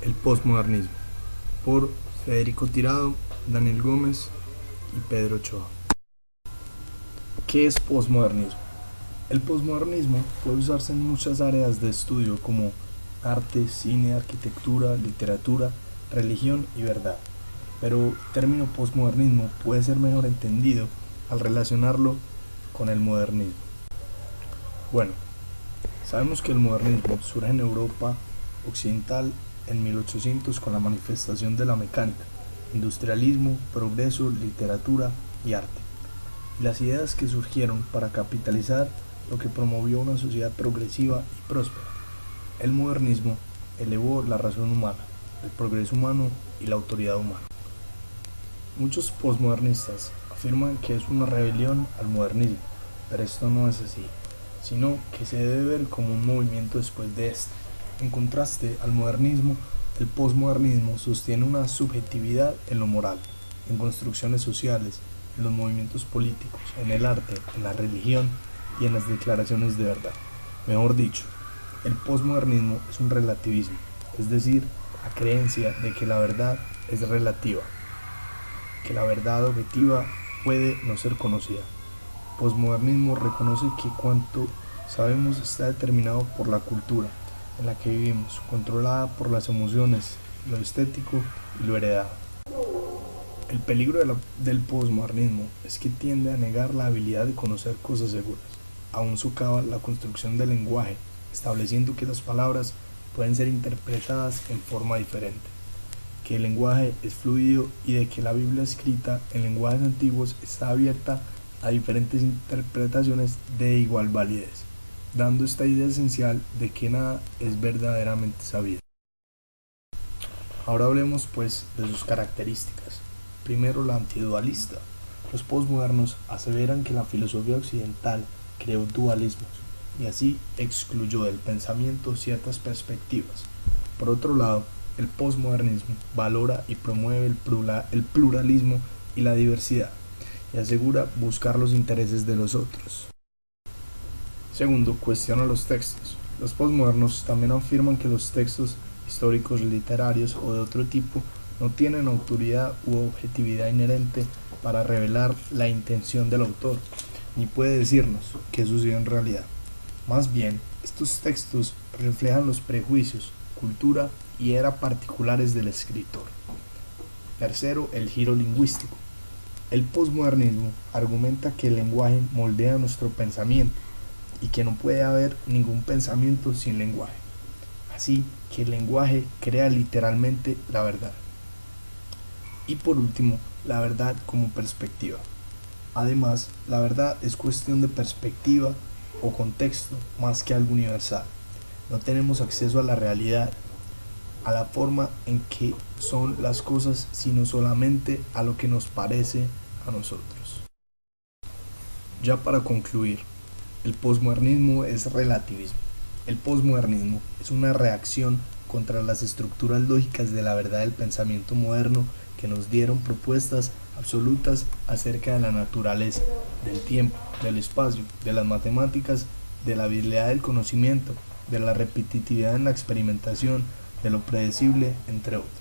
El posmodernismo, por Federico Tirado, Daniel Gómez y Pedro Ochoa. ¿Qué es posmodernismo? El posmodernismo puede usarse en muchas áreas de estudio como arte, cine, arquitectura, literatura, religión y verdad. Pero el término posmodernismo puede ser mejor entendido al relacionarlo con el modernismo. Bueno, sabemos que el modernismo surge en Europa occidental en 1800 con la manifestación de la mecánica, industrialismo, progreso, literatura y arte. Y las ideas que surgieron para capitalizar lo que promovió una sociedad progresiva y próspera. El modernismo elevó la razón humana, el progreso humano y la autoridad humana. Muchos posmodernistas afirman que es una rebelión al modernismo, pero esto no es así, sino que se debe ver como un movimiento después de este. En contraste al modernismo, el posmodernismo sostiene una subjetividad en lo moral, en construcciones sociales, en los movimientos políticos, en el arte, en la religión y en las declaraciones de verdad. Mejor dicho, el posmodernismo es un relativismo, es decir, la creencia de que la verdad es relativa, que la verdad objetiva puede no ser conocida. Posmodernismo reconoce que cuanto sabemos está determinado por la cultura en la que vivimos, controlada por las emociones, lo estético y lo heredado. El peligro del posmodernismo es que tiende a negar la habilidad de conocer cosas seguras. Aún socava la construcción del lenguaje, estableciendo que las palabras pueden ser interpretadas en forma diferente, que el lenguaje es fluido y de que la Biblia escrita en lenguajes antiguos está abierta a diferentes interpretaciones de igual validez, dando esta idea esencial de que nada es verdaderamente sabido. Ahora hablemos pues de sus características. Primero, la antidualista. Los posmodernos aseveran que la filosofía occidental creó dualismos y así excluyó del pensamiento ciertas perspectivas. Por otro lado, el posmodernismo valora y promueve el pluralismo y la diversidad y asegura buscar los intereses de los otros. Segundo, cuestiona los textos. Los posmodernos también afirman que los textos históricos, literarios o de otro tipo no tienen autoridad u objetividad inherente para revelar la intención del autor, ni puede decirnos qué sucedió en realidad. Más bien, estos textos reflejan los prejuicios, cultura y era particulares del escritor. Tercero, el giro lingüístico. El posmodernismo argumenta que el lenguaje moldea nuestro pensamiento y que no puede haber ningún pensamiento sin lenguaje. Así que el lenguaje crea literalmente la verdad. Y por último, la verdad como perspectiva. Además, la verdad es cuestión de perspectiva o contexto más que algo universal. No tenemos acceso a la realidad, a la forma en que son las cosas, sino solamente a lo que nos parece a nosotros. Ya para concluir, el posmodernismo es relativismo. El posmodernismo es una reacción contra las estructuras lógicas de la verdad del pensamiento moderno que nos dieron propuestas absolutas acerca de la naturaleza, del tiempo, del espacio, de las matemáticas, de la habilidad del conocimiento, de la repetitividad en la experimentación, de lo predecible, entre otras.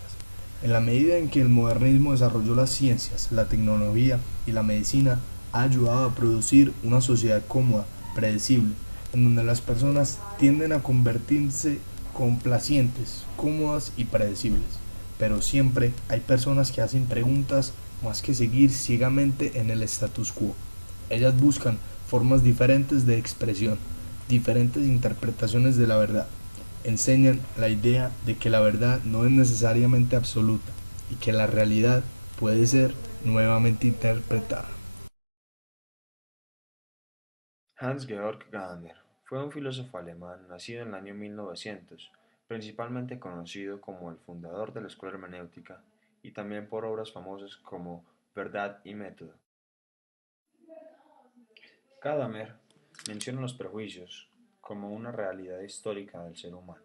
En la medida en que el modernismo desarrolló las ciencias, la tecnología y la medicina, ha ayudado a producir una sociedad cómoda, predecible, en donde las personas tienden a convertirse complacientes, cómodas y predecibles. Pero siempre hay personas que hacen preguntas más que seguir ciegamente en el status quo. Ellas buscan formas diferentes de expresión, diferentes interpretaciones de la verdad. Enseñan la idea de que la verdad no es necesariamente absoluta y que la realidad puede ser nuevamente interpretada. Hans-Georg Gadamer fue un filósofo alemán nacido en el año 1900, principalmente conocido como el fundador de la escuela hermenéutica y también por obras famosas como Verdad y Método. Gadamer menciona los prejuicios como una realidad histórica del ser humano,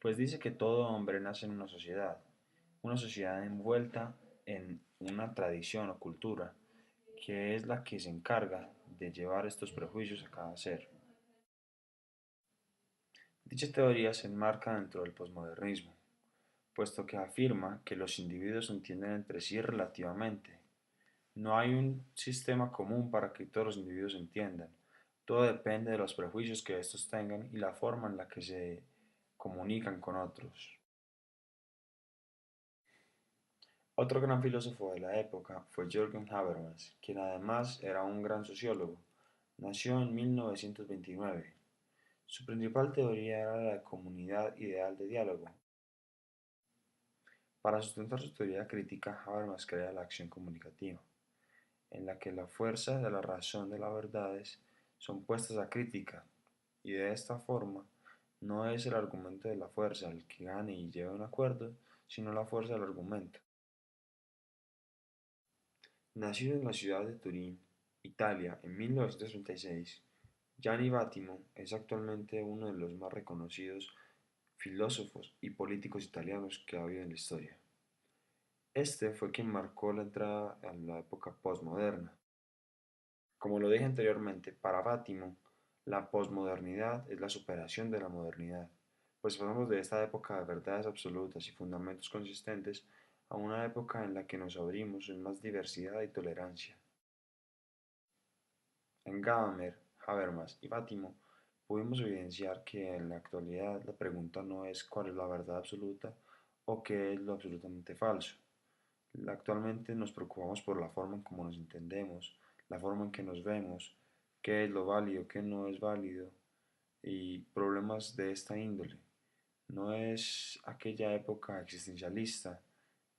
pues dice que todo hombre nace en una sociedad envuelta en una tradición o cultura que es la que se encarga de llevar estos prejuicios a cada ser. Dicha teoría se enmarca dentro del posmodernismo, puesto que afirma que los individuos se entienden entre sí relativamente. No hay un sistema común para que todos los individuos entiendan. Todo depende de los prejuicios que estos tengan y la forma en la que se comunican con otros. Otro gran filósofo de la época fue Jürgen Habermas, quien además era un gran sociólogo. Nació en 1929. Su principal teoría era la comunidad ideal de diálogo. Para sustentar su teoría crítica, Habermas crea la acción comunicativa, en la que la fuerza de la razón de las verdades son puestas a crítica, y de esta forma no es el argumento de la fuerza el que gane y lleve a un acuerdo, sino la fuerza del argumento. Nacido en la ciudad de Turín, Italia, en 1936, Gianni Vattimo es actualmente uno de los más reconocidos filósofos y políticos italianos que ha habido en la historia. Este fue quien marcó la entrada a la época postmoderna. Como lo dije anteriormente, para Vattimo, la posmodernidad es la superación de la modernidad, pues pasamos de esta época de verdades absolutas y fundamentos consistentes a una época en la que nos abrimos en más diversidad y tolerancia. En Gadamer, Habermas y Vattimo pudimos evidenciar que en la actualidad la pregunta no es cuál es la verdad absoluta o qué es lo absolutamente falso. Actualmente nos preocupamos por la forma en cómo nos entendemos, la forma en que nos vemos, qué es lo válido, qué no es válido y problemas de esta índole. No es aquella época existencialista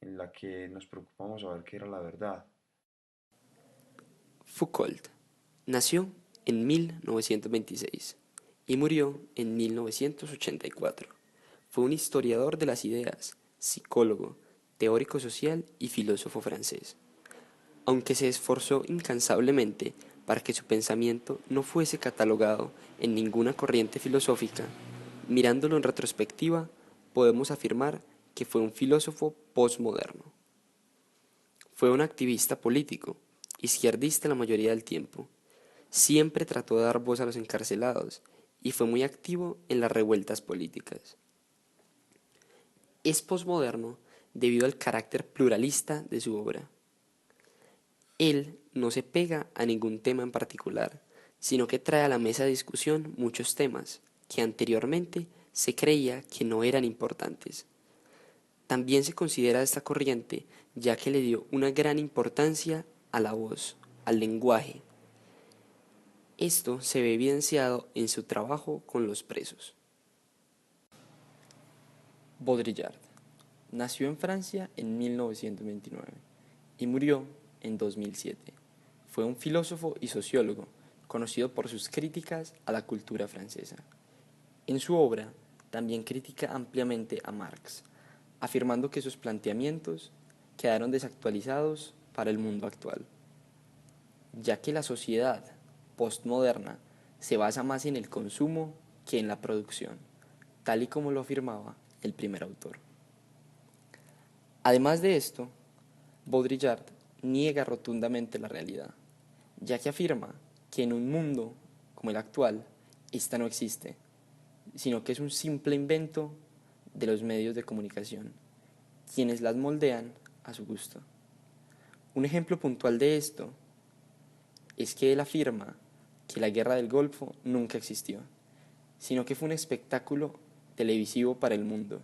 en la que nos preocupamos a ver qué era la verdad. Foucault nació en 1926 y murió en 1984. Fue un historiador de las ideas, psicólogo, teórico social y filósofo francés. Aunque se esforzó incansablemente para que su pensamiento no fuese catalogado en ninguna corriente filosófica, mirándolo en retrospectiva, podemos afirmar que fue un filósofo postmoderno. Fue un activista político, izquierdista la mayoría del tiempo. Siempre trató de dar voz a los encarcelados y fue muy activo en las revueltas políticas. Es posmoderno debido al carácter pluralista de su obra. Él no se pega a ningún tema en particular, sino que trae a la mesa de discusión muchos temas que anteriormente se creía que no eran importantes. También se considera esta corriente ya que le dio una gran importancia a la voz, al lenguaje. Esto se ve evidenciado en su trabajo con los presos. Baudrillard nació en Francia en 1929 y murió en 2007. Fue un filósofo y sociólogo conocido por sus críticas a la cultura francesa. En su obra también critica ampliamente a Marx, afirmando que sus planteamientos quedaron desactualizados para el mundo actual, ya que la sociedad postmoderna se basa más en el consumo que en la producción, tal y como lo afirmaba el primer autor. Además de esto, Baudrillard niega rotundamente la realidad, ya que afirma que en un mundo como el actual, esta no existe, sino que es un simple invento de los medios de comunicación, quienes las moldean a su gusto. Un ejemplo puntual de esto es que él afirma que la guerra del Golfo nunca existió, sino que fue un espectáculo televisivo para el mundo,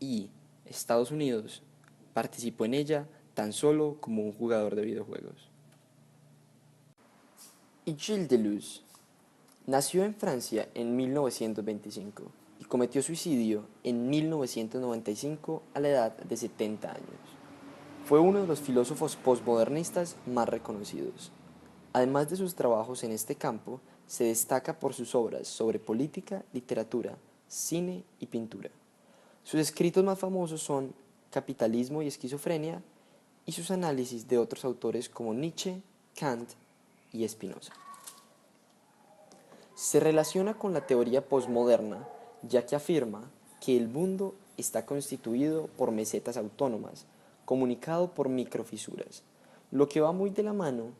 y Estados Unidos participó en ella tan solo como un jugador de videojuegos. Y Gilles Deleuze nació en Francia en 1925 y cometió suicidio en 1995 a la edad de 70 años. Fue uno de los filósofos postmodernistas más reconocidos. Además de sus trabajos en este campo, se destaca por sus obras sobre política, literatura, cine y pintura. Sus escritos más famosos son Capitalismo y esquizofrenia y sus análisis de otros autores como Nietzsche, Kant y Spinoza. Se relaciona con la teoría posmoderna, ya que afirma que el mundo está constituido por mesetas autónomas, comunicado por microfisuras, lo que va muy de la mano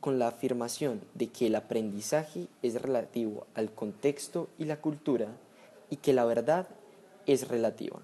con la afirmación de que el aprendizaje es relativo al contexto y la cultura y que la verdad es relativa.